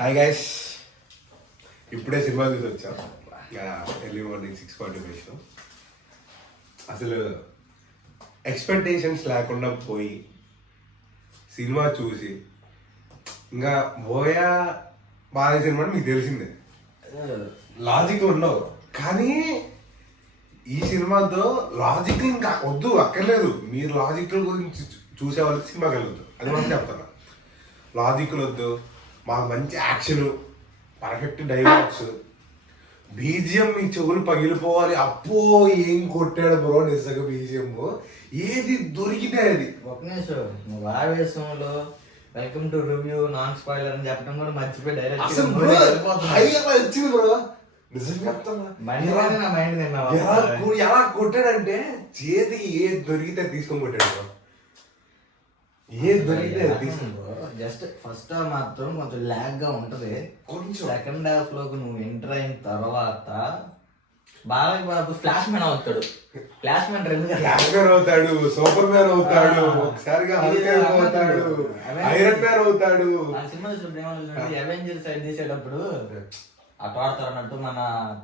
Hi guys, ఇప్పుడే cinema చూసి వచ్చాం. Early morning 6:45. అసలు ఎక్స్పెక్టేషన్స్ లేకుండా పోయి సినిమా చూసి ఇంకా బోయా బాగా సినిమా మీకు తెలిసిందే, లాజిక్ ఉండవు. కానీ ఈ సినిమాతో లాజిక్ ఇంకా వద్దు, అక్కర్లేదు. మీరు లాజిక్ల గురించి చూసే వాళ్ళకి సినిమా కలగద్దు, అది మనం చెప్తాను. లాజిక్లు వద్దు, మాకు మంచి యాక్షన్, పర్ఫెక్ట్ డైలాగ్స్, బీజిఎం మీ చెవులు పగిలిపోవాలి. అప్పో ఏం కొట్టాడు బ్రో నిజంగా బీజిఎం. ఏది దొరికితే అది. ఒక నిమిషం, నువ్వు ఆవేశంలో welcome to review non spoiler అని చెప్పడం కూడా మర్చిపోయి డైరెక్ట్ వచ్చింది బ్రో. నిజంగా చెప్తాను, ఎలా కొట్టాడంటే చేతి ఏది దొరికితే తీసుకొని కొట్టాడు బ్రో. ఏది దొరికితే జస్ట్ ఫస్ట్ హాఫ్ మాత్రం కొంచెం ల్యాగ్ గా ఉంటది. కొంచెం సెకండ్ హాఫ్ లోకి నువ్వు ఎంటర్ అయిన తర్వాత బాలయ్య బాబు ఫ్లాష్ మ్యాన్ అవుతాడు. ఫ్లాష్ మ్యాన్ అవుతాడు, సూపర్ మ్యాన్ అవుతాడు, ఒకసారిగా అవుతాడు, ఐరన్ మ్యాన్ అవుతాడు. ఆ సినిమా చూసినప్పుడు ఏమన్నా అవెంజర్ సైడ్ తీసేటప్పుడు అటు ఆడతారు అన్నట్టు మన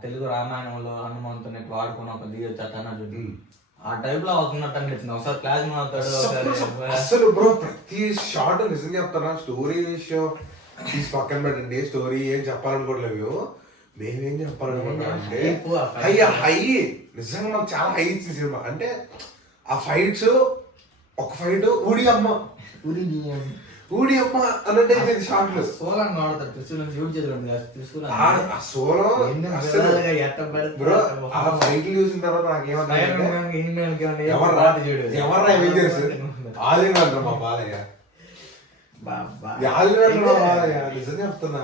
తెలుగు రామాయణంలో హనుమంతుని వాడుకుని ఒక దిగొచ్చు అన్నట్టు ఆ టైప్ లో అవుతున్నట్టు అనిపించింది. ఒకసారి ఫ్లాష్ మ్యాన్ అవుతాడు. అసలు బ్రో ప్రతి షార్ట్ నిజంగా చెప్తానా, స్టోరీ తీసి పక్కన పెట్టండి, స్టోరీ ఏం చెప్పాలనుకోవట్లేదు. మేమేం చెప్పాలనుకుంటున్నాం అంటే హై నిజంగా మాకు చాలా హై ఇచ్చింది సినిమా. అంటే ఆ ఫైట్స్, ఒక ఫైట్ ఊడి అమ్మ అన్నట్టు షార్ట్లు బ్రో. ఆ ఫైట్లు చూసిన తర్వాత నాకేమన్నా ఎవర్రా అవెంజర్స్ ఆలింగంటారు మా బాలయ్య. నిజం చెప్తున్నా,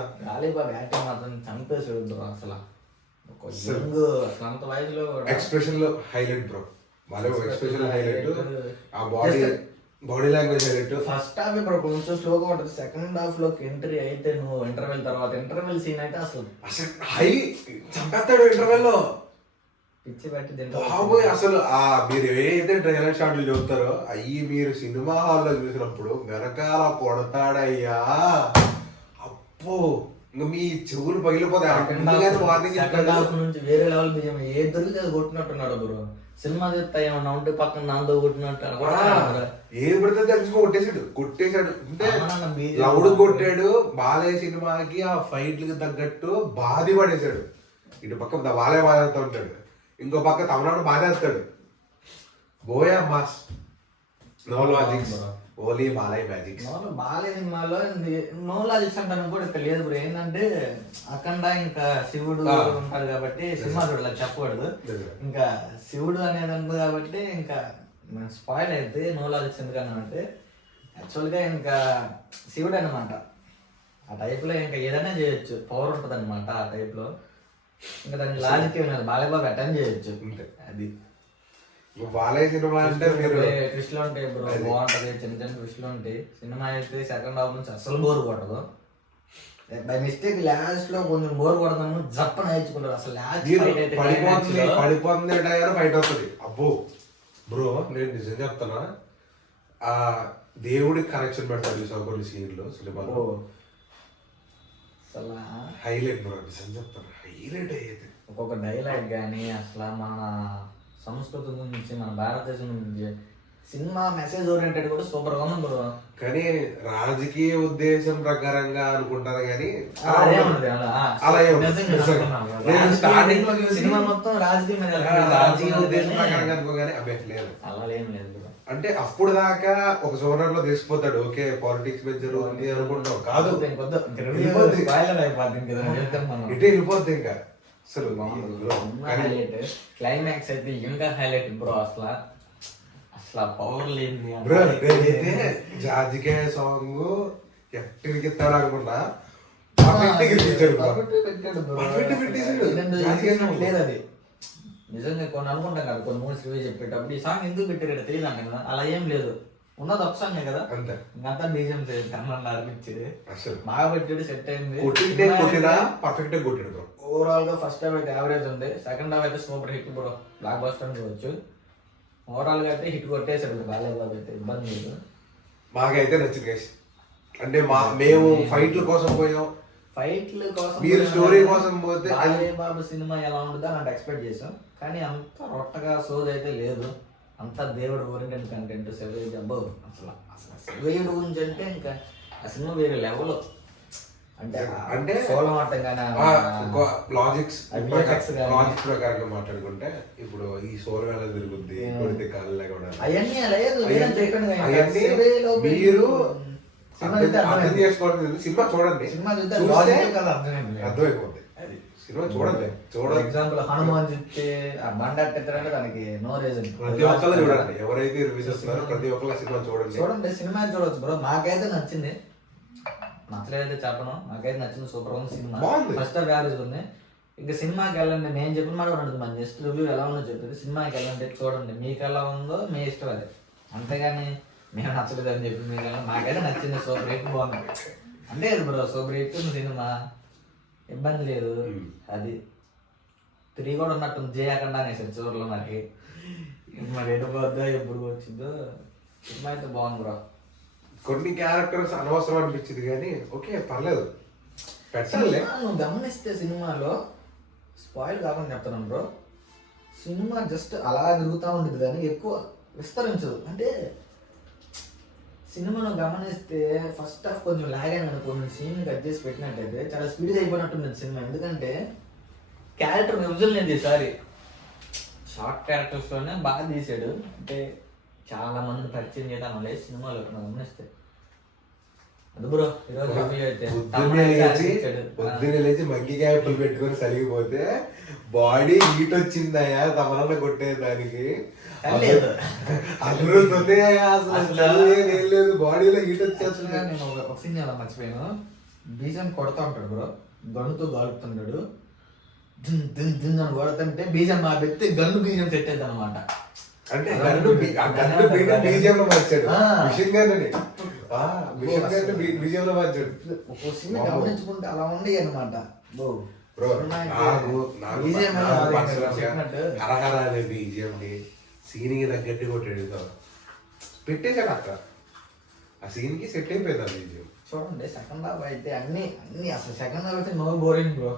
ఎక్స్ప్రెషన్ లో highlight bro. Balayya expression highlight, ఆ body language highlight. First half ఇప్పుడు కొంచెం స్లోగా ఉంటుంది. సెకండ్ హాఫ్ లోకి ఎంట్రీ అయితే నువ్వు ఇంటర్వెల్ తర్వాత ఇంటర్వెల్ సీన్ అయితే అసలు హై చంపేస్తాడు ఇంటర్వెల్ లో, పిచ్చి పెట్టి బాబోయ్. అసలు మీరు ఏదైతే ట్రైలర్ షాట్లు చూస్తారో అయ్యి మీరు సినిమా హాల్లో చూసినప్పుడు వెనకాల కొడతాడయ్యా, అప్పో ఇంకా మీ చెవులు పగిలిపోతాయి. సెకండ్ హాఫ్ నుంచి వేరే లెవెల్ బిజీ ఏ దొరికితే అది కొట్టినట్టున్నాడు బ్రో. సినిమా చూస్తా ఏమన్నా ఉంటే పక్కన నాతో కొట్టినట్టు ఏది పడితే తెలుసుకో కొట్టేశాడు. అంటే లౌడ్ కొట్టాడు. బాలయ్య సినిమాకి ఆ ఫైట్లకి తగ్గట్టు బాధి పడేశాడు. ఇటు పక్క బాలయ్య బాధేస్తా ఉంటాడు, ఇంకో పక్క తమిళనాడు బాధేస్తాడు. Boya mass, no logics, only Balayya magics. Balayya సినిమాలో నో లాజిక్స్ అంటాను కూడా ఇక్కడ లేదు బ్రో. ఏంటంటే అఖండ ఇంకా శివుడు ఉంటారు కాబట్టి సినిమా చూడాలి, చెప్పకూడదు. ఇంకా శివుడు అనేది ఉంది కాబట్టి ఇంకా స్పాయిల్ అయితే నో లాజిక్స్ ఎందుకన్నామంటే యాక్చువల్గా ఇంకా శివుడు అనమాట. ఆ టైప్లో ఇంకా ఏదైనా చేయొచ్చు, పవర్ ఉంటుంది అనమాట ఆ టైప్లో. ఇంకా దానికి లాజిక్ ఏమన్నా బాలయ్య బాబు అటెండ్ చేయొచ్చు. అది బాలయ్య సినిమా అంటే ట్విస్ట్లు ఉంటాయి బ్రో, బాగుంటది. చిన్న చిన్న ట్విస్ట్లు ఉంటాయి. సినిమా అయితే సెకండ్ హాఫ్ నుంచి అసలు బోర్ కొట్టదు. బై మిస్టేక్ లాస్ట్ లో కొంచెం బోర్ కొడతాను, జప్ప నేర్చుకుంటారు. అసలు పడిపోతుంది ఫైట్ వస్తుంది. అబ్బో బ్రో, నేను నిజం చెప్తానా, ఆ దేవుడికి కనెక్షన్ పెడతారు కొన్ని సీన్లు సినిమాలో. అసలు హైలైట్ బ్రో, నిజం చెప్తాను హైలైట్ అయ్యేది. ఒక్కొక్క డైలాగ్ కానీ అసలు మన సంస్కృతి నుంచి, మన భారతదేశం నుంచి సినిమా మెసేజ్ ఓరియంటెడ్ కూడా సూపర్ గా ఉంది బ్రో. కానీ రాజకీయ ఉద్దేశం ప్రకారంగా అనుకుంటారు కానీ సినిమా మొత్తం రాజకీయ ఉద్దేశం ప్రకారంగా అనుకోగానే అభ్యర్థి లేదు, అలా ఏం లేదు. అంటే అప్పుడు దాకా ఒక జోనర్ లో తీసుకుపోతాడు. ఓకే పాలిటిక్స్ మీద జరుగుతుంది అనుకుంటాం, కాదు ఇటే వెళ్ళిపోద్ది ఇంకా. అసలు క్లైమాక్స్ అయితే ఇంకా హైలైట్ బ్రో. అసలు పవర్ లేదు బ్రో. నేనైతే జాజికాయ సాంగ్ ఎక్కడికి ఇస్తాడు అనుకున్నా, లేదు అది నిజంగా. కొన్ని అనుకుంటాం కదా, కొన్ని మూవీస్ రివ్యూ చెప్పేటప్పుడు ఈ సాంగ్ ఎందుకు పెట్టారు తెలియదు అంట కదా. అలా ఏం లేదు, ఉన్నది ఒక సాంగే కదా, ఇంకంతా బీజం కన్నా అనిపించేది. బాగా పెట్టాడు, సెట్ అయింది. ఓవరాల్ గా ఫస్ట్ హాఫ్ అయితే యావరేజ్ ఉంది, సెకండ్ హాఫ్ అయితే super hit bro, block buster అనుకోవచ్చు. ఓవరాల్ గా అయితే హిట్ కొట్టేసాడు బాలయ్య బాబు అయితే, ఇబ్బంది లేదు. మాకైతే నచ్చింది గైస్. అంటే మేము ఫైట్ల కోసం పోయాం, ఫైట్ల కోసం మీరు స్టోరీ కోసం పోతే బాబు సినిమా ఎలా ఉంటుందో అంటే ఎక్స్పెక్ట్ చేసాం, కానీ అంత రొట్టగా సోది అయితే లేదు. అంత దేవుడు ఓరియంటెడ్ కంటెంట్ శివయ్య అబ్బో అసలు అసలు శివయ్యుడు గురించి అంటే ఇంకా ఆ సినిమా వేరే లెవెల్. అంటే సోలం ఆటం కానీ లాజిక్స్ ప్రకారంగా మాట్లాడుకుంటే ఇప్పుడు ఈ సోల్ వేళ తిరుగుద్ది కొడితే కాళ్ళు లేకుండా అవన్నీ లేదు మీరు అర్థం చేసుకోవడం. సినిమా చూడండి, సినిమా అర్థమైపోద్ది. సినిమా చూడండి. ఎగ్జాంపుల్ హనుమాన్ చూస్తే ఆ బండారంటే దానికి నో రీజన్. ప్రతి ఒక్కరు చూడండి, ఎవరైతే రివ్యూస్ వస్తున్నారో ప్రతి ఒక్కరు సినిమా చూడండి. సినిమా చూడవచ్చు బ్రో. నాకైతే నచ్చింది, నచ్చలేదైతే చెప్పను. నాకైతే నచ్చింది, సూపర్ ఉంది సినిమా. ఫస్ట్ హాఫ్ యావరేజ్ ఉంది. ఇంకా సినిమాకి వెళ్ళండి, నేను చెప్పిన మాట ఉండదు, మన జస్ట్ రివ్యూ ఎలా ఉందో చెప్పేది. సినిమాకి వెళ్ళండి, చూడండి, మీకు ఎలా ఉందో మీ ఇష్టం అది. అంతేగాని మేము నచ్చలేదు అని చెప్పి మీకు నాకైతే నచ్చింది, సూపర్ హిట్ బాగుంది. అంతే కదా బ్రో, సూపర్ హిట్ ఉంది సినిమా, ఇబ్బంది లేదు. అది 3 కూడా ఉన్నట్టుంది, చేయకుండా అనేసారు చివరిలో. మరి ఎటు పోద్దో ఎప్పుడు వచ్చిందో. సినిమా అయితే బాగుంది బ్రో. కొన్ని క్యారెక్టర్స్ అనవసరం అనిపించింది కానీ ఓకే పర్లేదు, పెట్టాలి. నువ్వు గమనిస్తే సినిమాలో స్పాయిల్ కాకుండా చెప్తున్నాను బ్రో, సినిమా జస్ట్ అలా తిరుగుతూ ఉంటుంది కానీ ఎక్కువ విస్తరించదు. అంటే సినిమాను గమనిస్తే ఫస్ట్ హాఫ్ కొంచెం లాగ్ అయిన కొన్ని సీన్ కట్ చేసి పెట్టినట్టయితే చాలా స్పీడ్గా అయిపోయినట్టుంది సినిమా. ఎందుకంటే క్యారెక్టర్ విభజన లేదు ఈసారి, షార్ట్ క్యారెక్టర్స్లోనే బాగా తీసాడు. అంటే చాలా మందిని పరిచయం చేయడం అనేది సినిమాలో గమనిస్తే. అది బ్రో ఈరోజు పొద్దున్నే లేచి మంకి క్యాపులు పెట్టుకొని సరిగిపోతే బాడీ హీట్ వచ్చిందయ్యా తమరన్న కొట్టేదానికి. లేదు బాడీలో హీట్ వచ్చేస్తుంది. నేను ఒక సీన్ అలా మర్చిపోయాను. బీజం కొడతా ఉంటాడు బ్రో, గన్నుతో గాలుపుతుంటాడు. దిన్ దిన్ దిన్ అని కొడుతుంటే బీజం మా వ్యక్తి గన్ను బీజం సెట్ అవుతుంది అనమాట. అంటే బీజంలో మార్చాడు, మిషన్ గన్నుని బీజంలో మార్చాడు. ఒక సీన్ గమనించుకుంటే అలా ఉండే అనమాట. హరహర అనే బీజియంని సీన్కి తగ్గట్టు కొట్టాడు, పెట్టేశాడు అక్కడ. ఆ సీన్కి సెట్ అయిపోయింది ఆ బీజియం. చూడండి సెకండ్ హాఫ్ అయితే అన్ని అసలు సెకండ్ హాఫ్ అయితే no boring bro.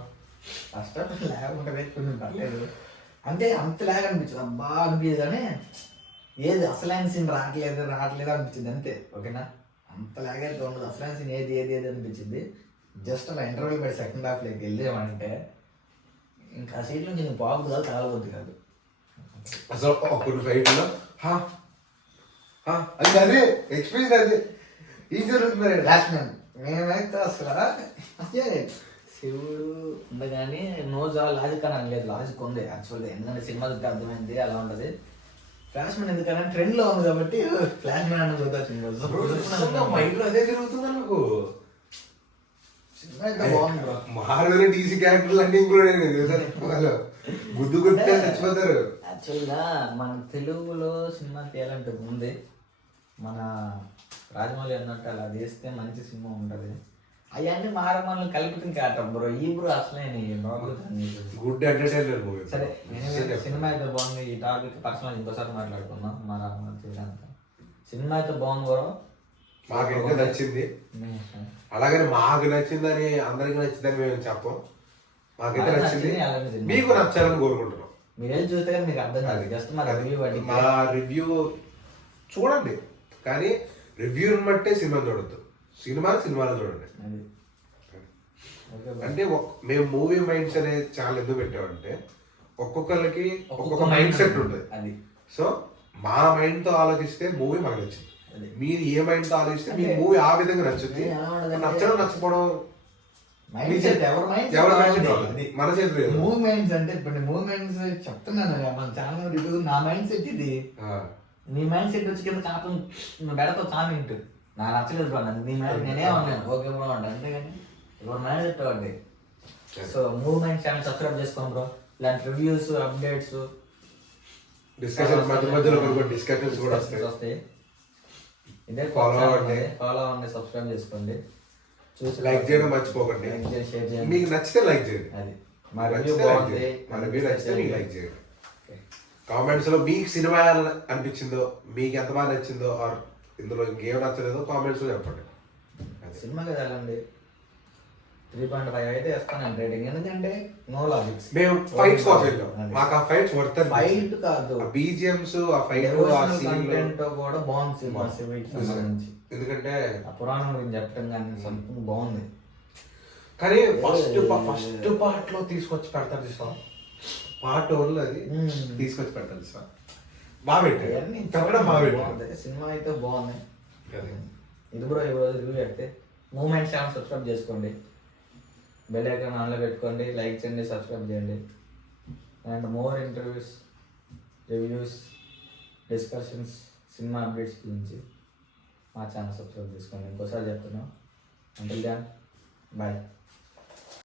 First half lag ఉంటుంది, కొంచెం పర్లేదు. అంటే అంత ల్యాగ్ అనిపించదు, అబ్బా అనిపించదు. కానీ ఏది అసలైన సీన్ రావట్లేదు అనిపించింది అంతే. ఓకేనా, అంత ల్యాగ్ అయితే ఉండదు. అసలైన సీన్ ఏది ఏది ఏది అనిపించింది. జస్ట్ అలా ఇంటర్వ్యూ పెట్టి సెకండ్ హాఫ్లోకి వెళ్ళామంటే ఇంకా ఆ సీట్ నుంచి నేను బాబు కాదు తాగబోద్ది కాదు అసలు. కొన్ని ఫైట్లో అది అదే ఎక్స్పీరియన్స్, అది ఏం జరుగుతుంది మేమైతే అసలు శివుడు ఉండగానే నో లాజిక్ అని అనలేదు, లాజిక్ ఉంది యాక్చువల్గా. ఎందుకంటే సినిమా చూస్తే అర్థమైంది అలా ఉంటుంది. ఫ్లాష్ మ్యాన్ ఎందుకన్నా ట్రెండ్ లో ఉంది కాబట్టి ఫ్లాష్ మ్యాన్ అని మైండ్లో అదే జరుగుతుంది నాకు. సినిమా అయితే బాగుంది బ్రో. మార్వెల్ డీసీ క్యారెక్టర్లు అన్ని ఇంక్లూడ్ గుద్దు కొట్టే చచ్చిపోతారు. యాక్చువల్గా మన తెలుగులో సినిమా తీయాలంటే ముందే మన రాజమౌళి అన్నట్టు అలా చేస్తే మంచి సినిమా ఉంటుంది. అవన్నీ మారమల్ని కల్పితం కాటం బ్రో. ఈ బ్రో అసలే గుడ్ ఎంటర్టైనర్ మూవీ. సరే సినిమా అయితే బాగుంది. ఈ టాపిక్ పర్సనల్ ఇంకోసారి మాట్లాడుకుందాం. మా రాజమౌళి సినిమా అయితే బాగుంది బ్రో, మాకైతే నచ్చింది. అలాగని మాకు నచ్చిందని అందరికి నచ్చిందని మేము చెప్పం. మాకైతే నచ్చింది, మీకు నచ్చాలని కోరుకుంటున్నాం. మీరు చూస్తే కానీ మీకు అర్థం కాదు. జస్ట్ మా రివ్యూ చూడండి, కానీ రివ్యూని బట్టే సినిమా చూడద్దు. సినిమాలో చూడండి. అంటే మేము మూవీ మైండ్స్ అనే ఛానల్ ఎందుకు పెట్టామంటే ఒక్కొక్కరికి ఒక్కొక్క మైండ్ సెట్ ఉంటుంది. సో మా మైండ్ తో ఆలోచిస్తే మూవీ మాకు నచ్చింది, మీరు ఏ మైండ్ తో ఆలోచిస్తే మీ మూవీ ఆ విధంగా నచ్చుద్ది. నచ్చడం నచ్చకపోవడం మన చేతి. మూవ్మెంట్స్ అంటే ఇప్పుడు మూవ్మెంట్స్ చెప్తున్నాను మన ఛానల్ రివ్యూ. నా మైండ్ సెట్ ఇది, నీ మైండ్ సెట్ వచ్చి కింద కాపం బెడతో కామెంట్ నాకు నచ్చలేదు బ్రో. నీ మైండ్ నేనే ఉన్నాను ఓకే బ్రో అంటే, అంతేగాని ఎవరు మైండ్ సెట్ అవ్వండి. సో మూవ్మెంట్ ఛానల్ సబ్స్క్రైబ్ చేసుకోండి బ్రో. ఇలాంటి రివ్యూస్ అప్డేట్స్ డిస్కషన్స్ మధ్య మధ్యలో డిస్కషన్స్ కూడా వస్తాయి. ఇదే ఫాలో అవ్వండి, సబ్స్క్రైబ్ చేసుకోండి, చూసి లైక్ చేయడం మర్చిపోకండి. షేర్ చేయండి, మీకు నచ్చితే లైక్ చేయండి. అది మా రివ్యూ నచ్చితే మీకు లైక్ చేయండి. కామెంట్స్ లో మీకు సినిమా అనిపించిందో, మీకు ఎంత బాగా నచ్చిందో, ఆర్ ఇందులో ఇంకేం నచ్చలేదో కామెంట్స్ లో చెప్పండి. సినిమాకి వెళ్ళండి, 3.5 అయితే ఇస్తాను రేటింగ్, ఎందుకంటే నో లాజిక్స్. మేము ఫైట్స్ కోసం వెళ్ళాం, మాకు ఆ ఫైట్స్ వర్త్ ఫైట్ కాదు, బీజిఎమ్స్ ఆ ఫైట్ కంటెంట్ కూడా బాగుంది సినిమా శివుడికి సంబంధించి. ఎందుకంటే ఆ పురాణం గురించి చెప్పడం కానీ సంథింగ్ బాగుంది. కానీ ఫస్ట్ పార్ట్ లో తీసుకొచ్చి పెడతారు చూసా, పార్ట్ 1 అది తీసుకొచ్చి పెడతారు చూసా, బాగా పెట్టారు, పెట్టడం బాగా పెట్టారు. సినిమా అయితే బాగుంది. ఇది బ్రో ఈ రోజు రివ్యూ అయితే మూమెంట్ ఛానల్ సబ్స్క్రైబ్ చేసుకోండి, బెల్ ఐకాన్ ఆన్లో పెట్టుకోండి, లైక్ చేయండి, సబ్స్క్రైబ్ చేయండి. And more interviews, reviews, discussions, cinema updates గురించి మా ఛానల్ సబ్స్క్రైబ్ చేసుకోండి. ఇంకోసారి చెప్తున్నాం, అంటిల్ దెన్ బాయ్.